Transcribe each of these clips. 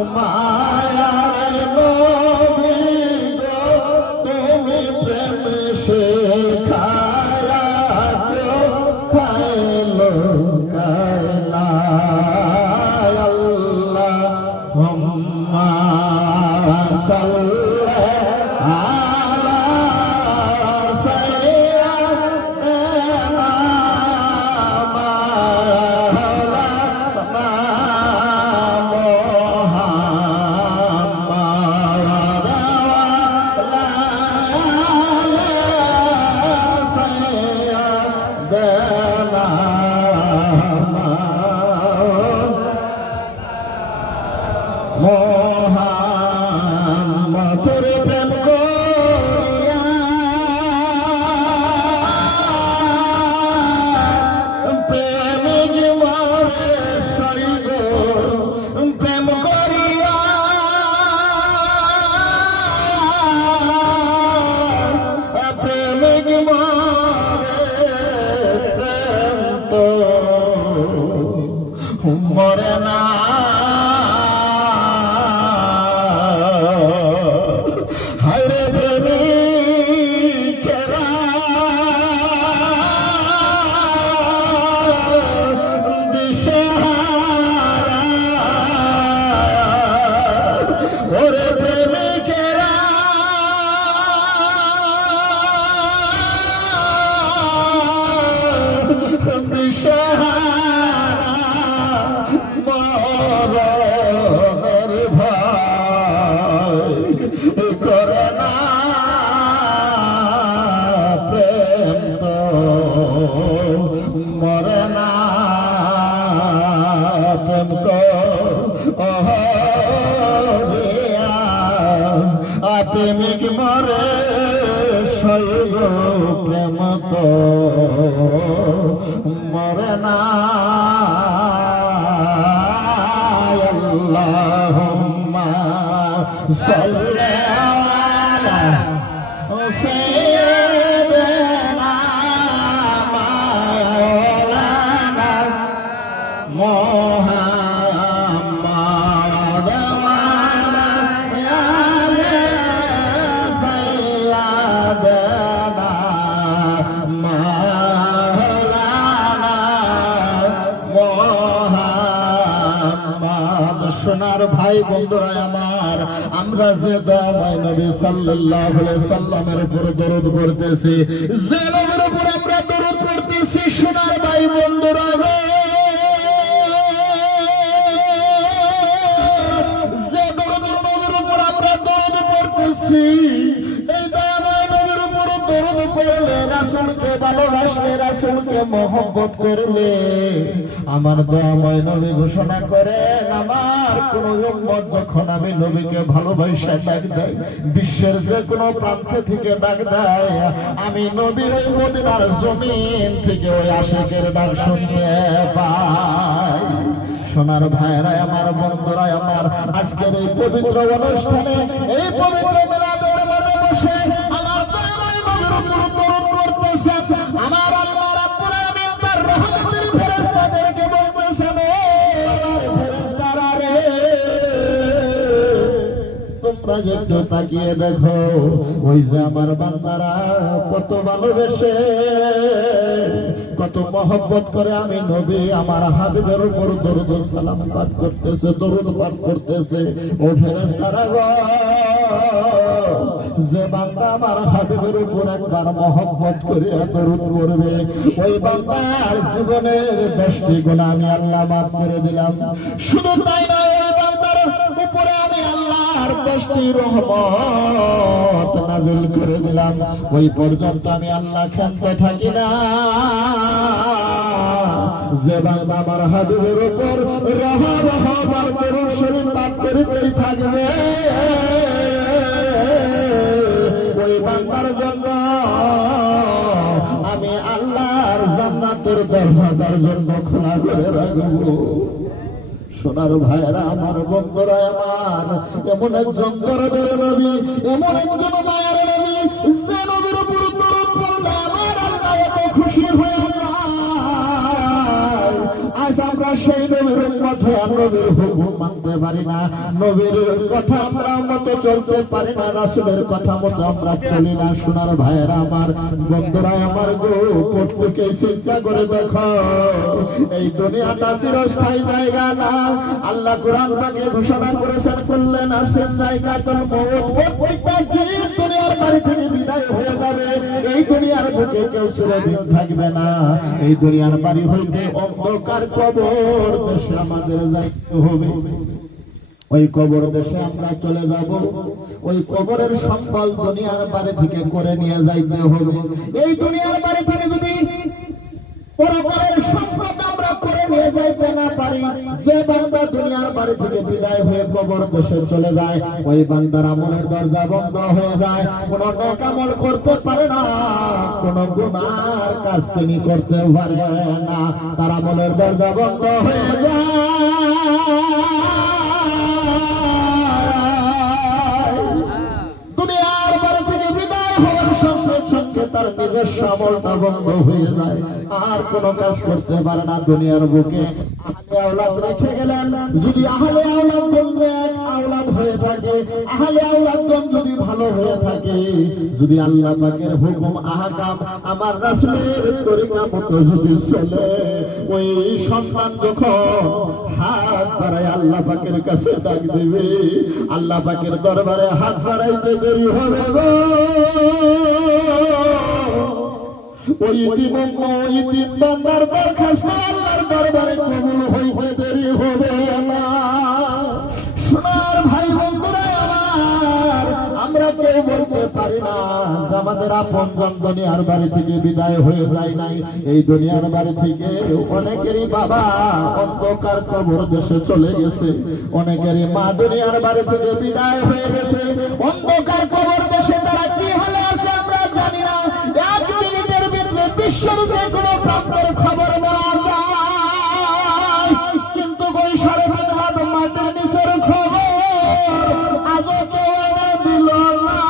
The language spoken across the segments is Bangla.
ও কো আত্মিক মরে শৈব প্রেম তো মরে না আল্লাহুম্মা সাল্লি সোনার ভাই বন্ধুরা আমার, আমরা যে দামাই নবী সাল্লাল্লাহু আলাইহি সাল্লামের উপর দরুদ পড়তেছি, যে নবীর উপর আমরা দরুদ পড়তেছি, সোনার ভাই, বন্ধুরা গো। যে দরুদ নবীর উপর আমরা দরুদ পড়তেছি রাসূলকে ভালোবাসলে, রাসূলকে করলে, আমার দয়াময় নবী ঘোষণা আমার কোন উম্মত যখন আমি নবীকে ভালোবাসা, ডাক দেয়, বিশ্বের যে কোনো প্রান্ত থেকে ডাক দেয়, আমি নবীর ওই মদিনার জমিন থেকে ওই আশেকের ডাক শুনতে পাই। সোনার ভাইরা, আমার বন্ধুরা, আমার আজকের এই পবিত্র অনুষ্ঠানে, এই পবিত্র মেলাদের মাঝে বসে একটু তাকিয়ে দেখো, ওই যে আমার বান্দারা কত ভালোবেসে, কত মহব্বত করে আমি নবী আমার হাবিবের উপর দরুদ সালাম পাঠ করতেছে, দরুদ পাঠ করতেছে। ও গো, যে বান্দা আমার হাবিবের উপর একবার মহব্বত করে দরুদ করবে ওই বান্দার জীবনের দশটি গুণ আমি আল্লাহ মাফ করে দিলাম। শুধু তাই নয় উপরে আমি আল্লাহর দশটি রহমত নাজিল করে দিলাম। ওই পর্যন্ত আমি আল্লাহ ক্ষান্ত থাকি না। যে বান্দা আমার হাবিবের উপর রহ রহ করুন, শরীর পাঠ করিতেই থাকবে। ওই বান্দার জন্য আমি আল্লাহর জান্নাতের দরজাদার জন্য খোলা করে রাখব। সোনার ভাইরা আমার বন্ধুরা আমার এমন একজন দরদের নবী এমন একজন মায়ের নবী আজ ভাইয়েরা আমার, বন্ধুরা আমার গো চিন্তা করে দেখো, এই দুনিয়াটা চিরস্থায়ী জায়গা না। আল্লাহ কোরআন পাকে ঘোষণা করেছেন করলেন আসেন জায়গা তোর দুনিয়ার বাড়ি বিদায় হয়ে যাবে। বুকে কেউ চিরদিন থাকবে না। এই দুনিয়ার বাড়ি হইতে অন্ধকার কবর দেশে আমাদের যাইতে হবে। ওই কবর দেশে আমরা চলে যাব। ওই কবরের সম্বল দুনিয়ার বাড়ি থেকে করে নিয়ে যাইতে হবে। এই দুনিয়ার বাড়ি থেকে যদি পরকালের আমরা করে নিয়ে যাইতে না পারি, যে বান্দা দুনিয়ার বাড়ি থেকে বিদায় হয়ে কবর দেশে চলে যায়, ওই বান্দার আমলের দরজা বন্ধ হয়ে যায়। কোন নেক আমল করতে পারে না, কোন গুনার কাজ তিনি করতে পারে না। তার আমলের দরজা বন্ধ হয়ে যায়। তার নিজস্ব আমলটা বন্ধ হয়ে যায়। আর কোনো কাজ করতে পারে না দুনিয়ার বুকে। যদি আহলে যদি আল্লাহ পাকের হুকুম, আহকাম আমার তরিকা মতো যদি চলে, ওই সন্তান যখন হাত বাড়ায় আল্লাহ পাকের কাছে ডাক দেবে, আল্লাহ পাকের দরবারে হাত বাড়াইতে দেরি হবে গো। আমাদের দুনিয়ার বাড়ি থেকে বিদায় হয়ে যায় নাই। এই দুনিয়ার বাড়ি থেকে অনেকেরই বাবা অন্ধকার কবর দেশে চলে গেছে। অনেকেরই মা দুনিয়ার বাড়ি থেকে বিদায় হয়ে গেছে। অন্ধকার কবর দেশে তারা কি বিশ্বের যে কোনো প্রান্তের খবর নেওয়া যায়। কিন্তু তিন হাত মাটির নিচের খবর আজও কেউ এনে দিল না।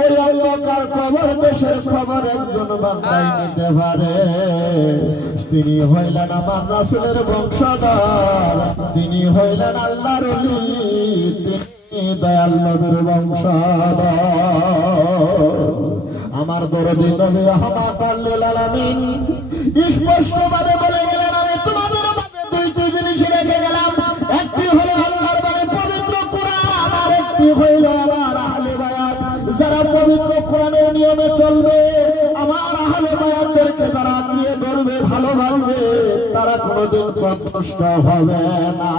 ওই অন্ধকার খবর, দেশের খবর একজন বান্দাই নিতে পারে। তিনি হইলেন আমার রাসুলের বংশধর। তিনি হইলেন আল্লাহর দয়াল নবীর বংশধর। আমার দরদি নবী রহমাত আল্লিল আলামিন স্পষ্ট ভাবে বলে গেলেন, আমি তোমাদের মাঝে দুই জিনিস রেখে গেলাম। একটি হলো আল্লাহর মানে পবিত্র কোরআন, আর একটি হইল আমার আহলে বায়াত। যারা পবিত্র কোরআনের নিয়মে চলবে কোনোদিন সন্তুষ্ট হবে না।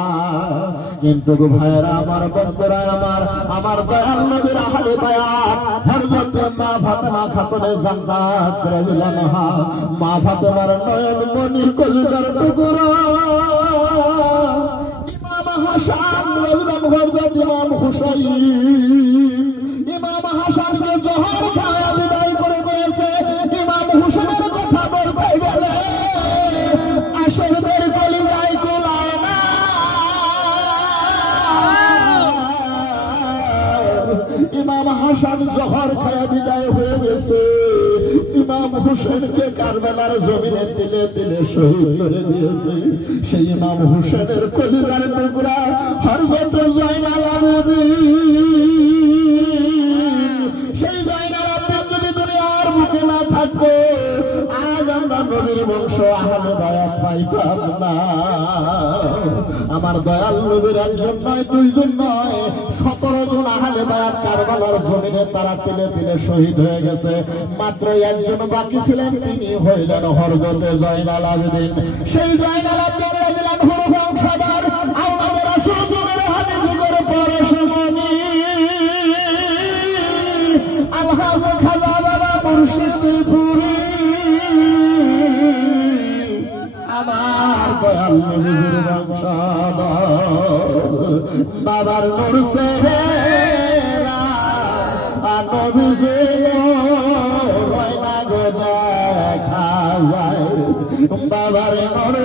কিন্তু ভাইরা আমার বন্ধুরা, আমার আমার দয়াল নবীর আহলে বায়াত, হযরত মা ফাতেমা খাতুনে জান্নাত রাদিয়াল্লাহু মা ফাতেমার নয়ন মনি কলিজার টুকরা। হুসেনকে কারবেলার জমিনে তিলে তেলে শহীদ করে দিয়েছে। সেই ইমাম হুসেনের কলিজার টুকরা হরগত জয়নাল আবেদিন আমার দয়াল নবীর একজন নয়, দুইজন নয়, সতেরো জন আহলে বায়াত কারবালার জমিনে তারা তিলে তিলে শহীদ হয়ে গেছে। মাত্র একজন বাকি ছিলেন, তিনি হইলেন হরগতে জয়নাল আবেদিন। সেই জয়নাল আবেদিন বাবার নূর যায়। বাবার নূর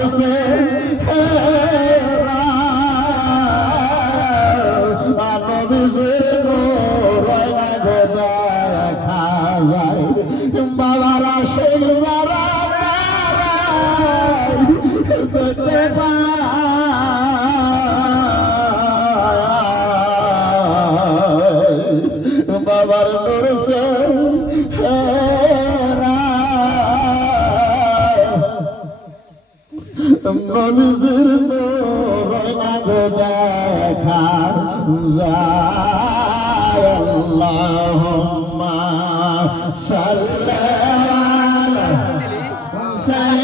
Mızırdır oynadı bekar. Zay Allahumma salli ala Salli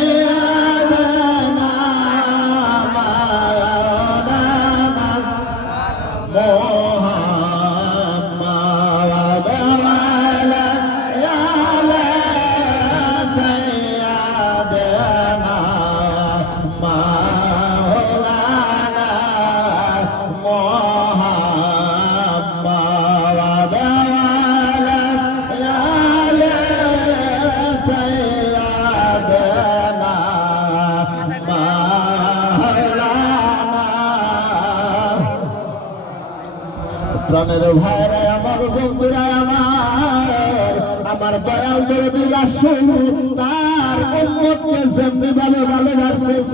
প্রাণের ভাইরা আমার বন্ধুরা আমার আমার দয়াল দরদি রাসূল তার উম্মতকে যেমনি ভাবে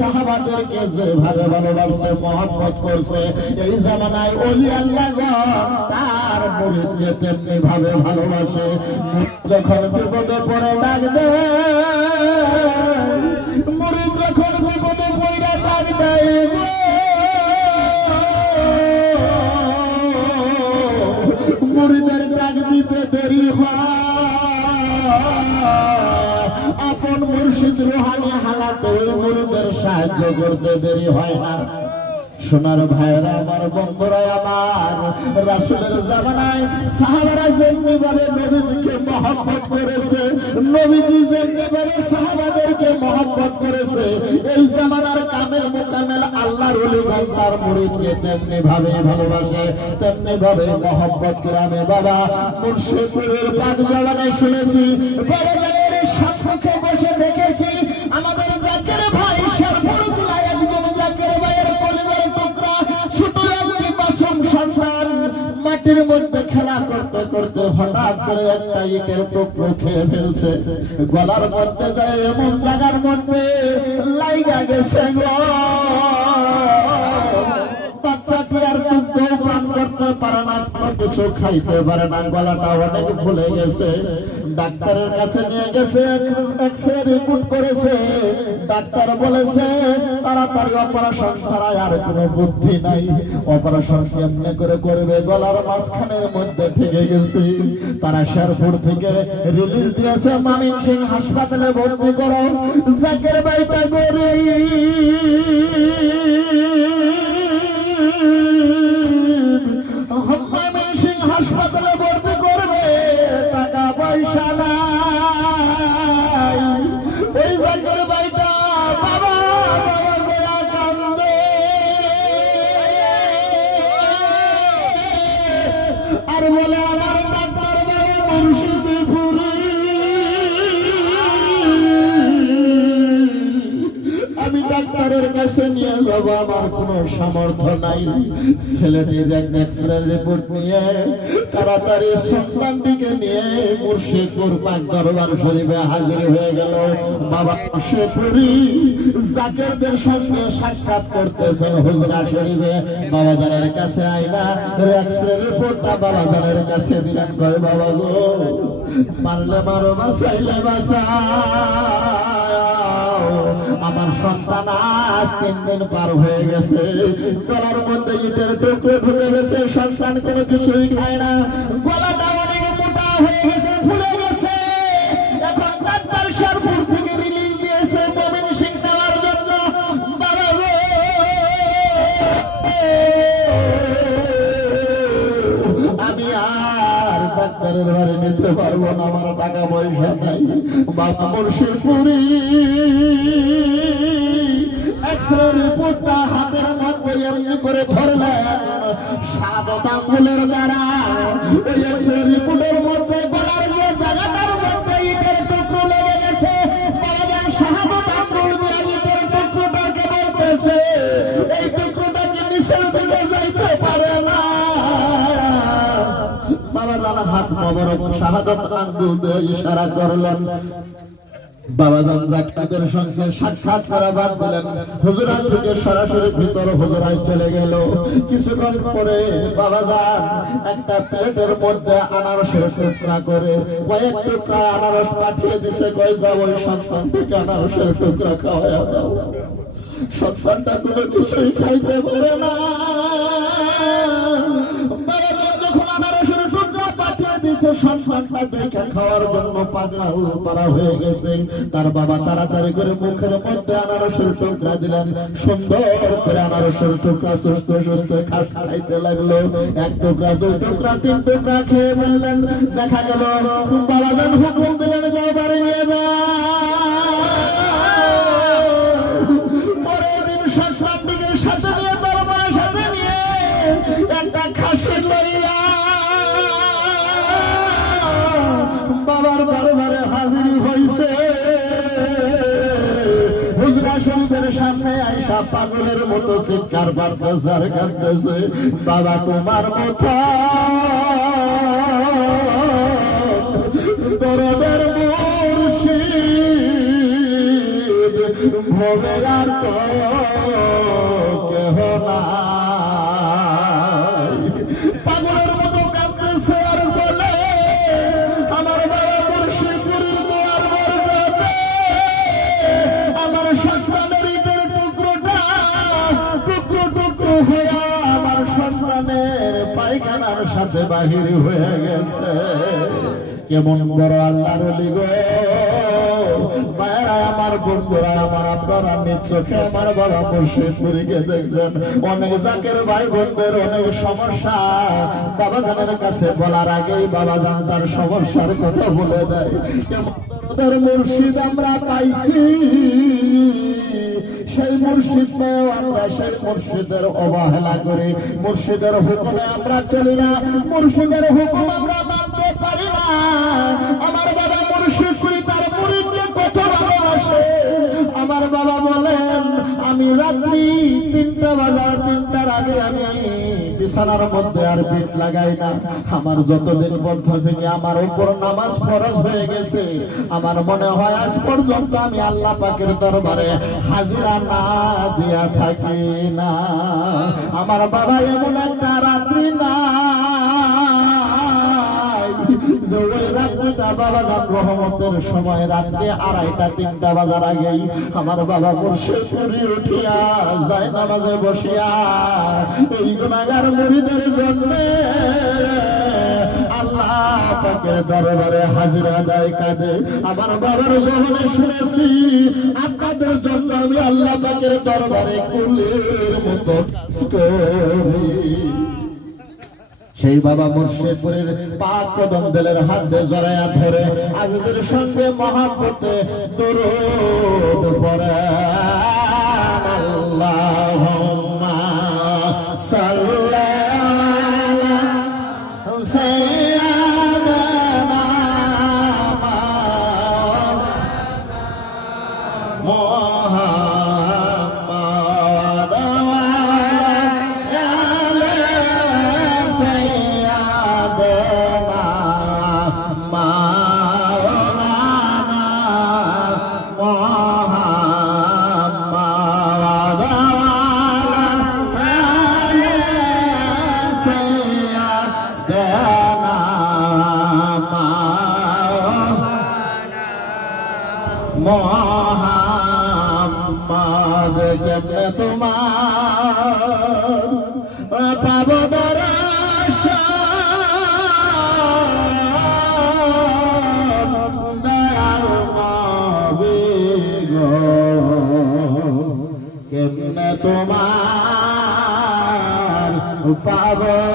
সাহাবাদেরকে যেভাবে মহব্বত করছে, এই জামানায় ওলি আল্লাহ তার মুরিদকে তেমনি ভাবে ভালোবাসে। যখন বিপদে পড়ে ডাক দেয়, মুরিদ যখন বিপদে পড়ে মুড়িদের ডাক দিতে দেরি আপন মুর্শিদ রুহানি হালাতে ওই মুড়িদের সাহায্য করতে দেরি হয় না। সোনার ভাইরা আমার বন্ধুরা, আমার রাসুলের জামানায় সাহাবারা যেমনি ভাবে নবীজিকে মহব্বত করেছে, নবীজি যেমনি ভাবে সাহাবাদেরকে মহব্বত করেছে, এই জামানার কামেল মোকামেল আল্লাহর অলিগণ তার মুরিদকে তেমনি ভাবে ভালোবাসে তেমনি ভাবে মহব্বত গ্রামে বাবা মুর্শিদপুরের পাক জবানে শুনেছি বড় সম্মুখে বসে দেখেছি মাটির মধ্যে খেলা করতে করতে হঠাৎ করে একটা ইটের টুকরো খেয়ে ফেলছে। গলার মধ্যে যায় এমন জায়গার মধ্যে লাইগা গেছে করতে পারে না কিছু খাইতে পারে না, গলাটা অনেক ভুলে গেছে। ডাক্তারের কাছে নিয়ে গেছে এক্সরে রিপোর্ট করেছে। ডাক্তার বলেছে, তাড়াতাড়ি অপারেশন ছাড়া আর কোনো বুদ্ধি নাই। অপারেশন কেমনে করে করবে? গলার মাঝখানের মধ্যে ঠেকে গেছে। তারা শেরপুর থেকে রিলিজ দিয়েছে। মামিন সিং হাসপাতালে ভর্তি করো। জাকের বাইটা গরিব। কাছে নিয়ে যাব, আমার কোনো সামর্থ্য নাই। ছেলেটির এক এক্সরে রিপোর্ট নিয়ে তাড়াতাড়ি সন্তানটিকে নিয়ে মুর্শিদপুর পাক দরবার শরীফে হাজির হয়ে গেল। বাবা মুর্শিদপুরি জাকেরদের সঙ্গে সাক্ষাৎ করতেছেন হুজরা শরীফে। বাবা জানের কাছে আইনা এক্সরে রিপোর্টটা বাবা জানের কাছে দিলেন। কয় বাবা গো মারলে মারো বাসাইলে বাসা আমার সন্তান আজ তিন দিন পার হয়ে গেছে। গলার মধ্যে ইটের টুকরো ঢুকে গেছে, সন্তান কোনো কিছুই খায় না। গলাটা অনেক মোটা হয়ে গেছে, ফুলে গেছে। নিতে পারব না, আমার টাকা পয়সা নাই। বাবা মুর্শিদপুরি। এক্সরে রিপোর্টটা হাতের মধ্যে এমনি করে ধরলেন। সাদত ফুলের দ্বারা হাত মোবারক শাহাদত আঙ্গুল ইশারা করলেন। কিছুক্ষণ পরে একটা প্লেটের মধ্যে আনারসের টুকরা করে কয়েক টুকরা আনারস পাঠিয়ে দিছে, কয় যাব ওই সন্তানটিকে আনারসের টুকরা খাওয়া সন্তানটা কোনো কিছুই খাইতে পারে না। সন্তানটা খাওয়ার জন্য পাগল পারা হয়ে গেছে। তার বাবা তাড়াতাড়ি করে মুখের মধ্যে আনারসের টুকরা দিলেন। সুন্দর করে আনারসের টুকরা সুস্থ সুস্থ খাইতে লাগল। এক টুকরা, দুই টুকরা, তিন টুকরা খেয়ে বললেন দেখা গেল, বাবা যান হুকুম দিলেন, যাও বাড়ি নিয়ে যা পাগলের মতো চিৎকার বার আর কাঁদতেছে বাবা, তোমার মতো দরদের মুর্শিদ ভবে আর তো কেহ নাই। বাহির হয়ে গেছে। কেমন বড় আল্লাহর লিগো মায়েরা আমার আমার আমার মুর্শিদপুরীকে দেখছেন। অনেক ভাই অনেক সমস্যা। বাবা কাছে বলার আগেই তার সমস্যার কথা বলে দেয়। কেমন মুর্শিদ আমরা পাইছি। সেই মুর্শিদ পেয়েও আমরা সেই মুর্শিদের অবহেলা করি। মুর্শিদের হুকুমে আমরা চলি না। মুর্শিদের হুকুম আমরা মানতে পারি না। আমার বাবা মুর্শিদ করি, তার মুরিদকে কত ভালোবাসে? আমার বাবা বলেন, আমি রাত্রি তিনটা বাজার তিনটার আগে আমি বিছানার মধ্যে আর পিঠ লাগাই না। আমার যতদিন বন্ধ থেকে আমার উপর নামাজ ফরজ হয়ে গেছে, আমার মনে হয় আজ পর্যন্ত আমি আল্লাহ পাকের দরবারে হাজিরা না দিয়া থাকি না। আমার বাবা এমন একটা রাত্রি না বাবা সময়, রাত্রে আড়াইটা, তিনটা বাজার আমার বাবা উঠিয়া বসিয়া জন্য আল্লাহ দরবারে হাজিরা দেয় কাঁদে। আমার বাবার জমানে শুনেছি, আপনাদের জন্য আমি আল্লাহ পাকের দরবারে কুলের মতো করি। সেই বাবা মুর্শিদপুরের পাক কদম দলের হাতে জড়াইয়া ধরে আজদের সঙ্গে মহাপতে দরুদ পড়ে আল্লাহুম্মা মোহাম্মদ কেমনে তোমার। পাবো কেমনে তোমার পাবো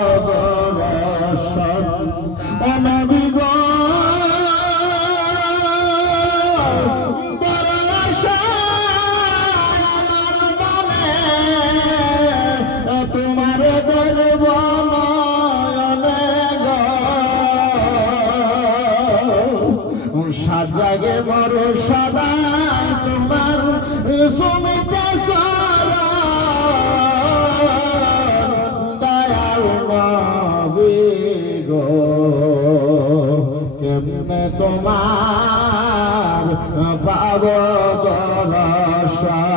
তোমার পাব দর্শন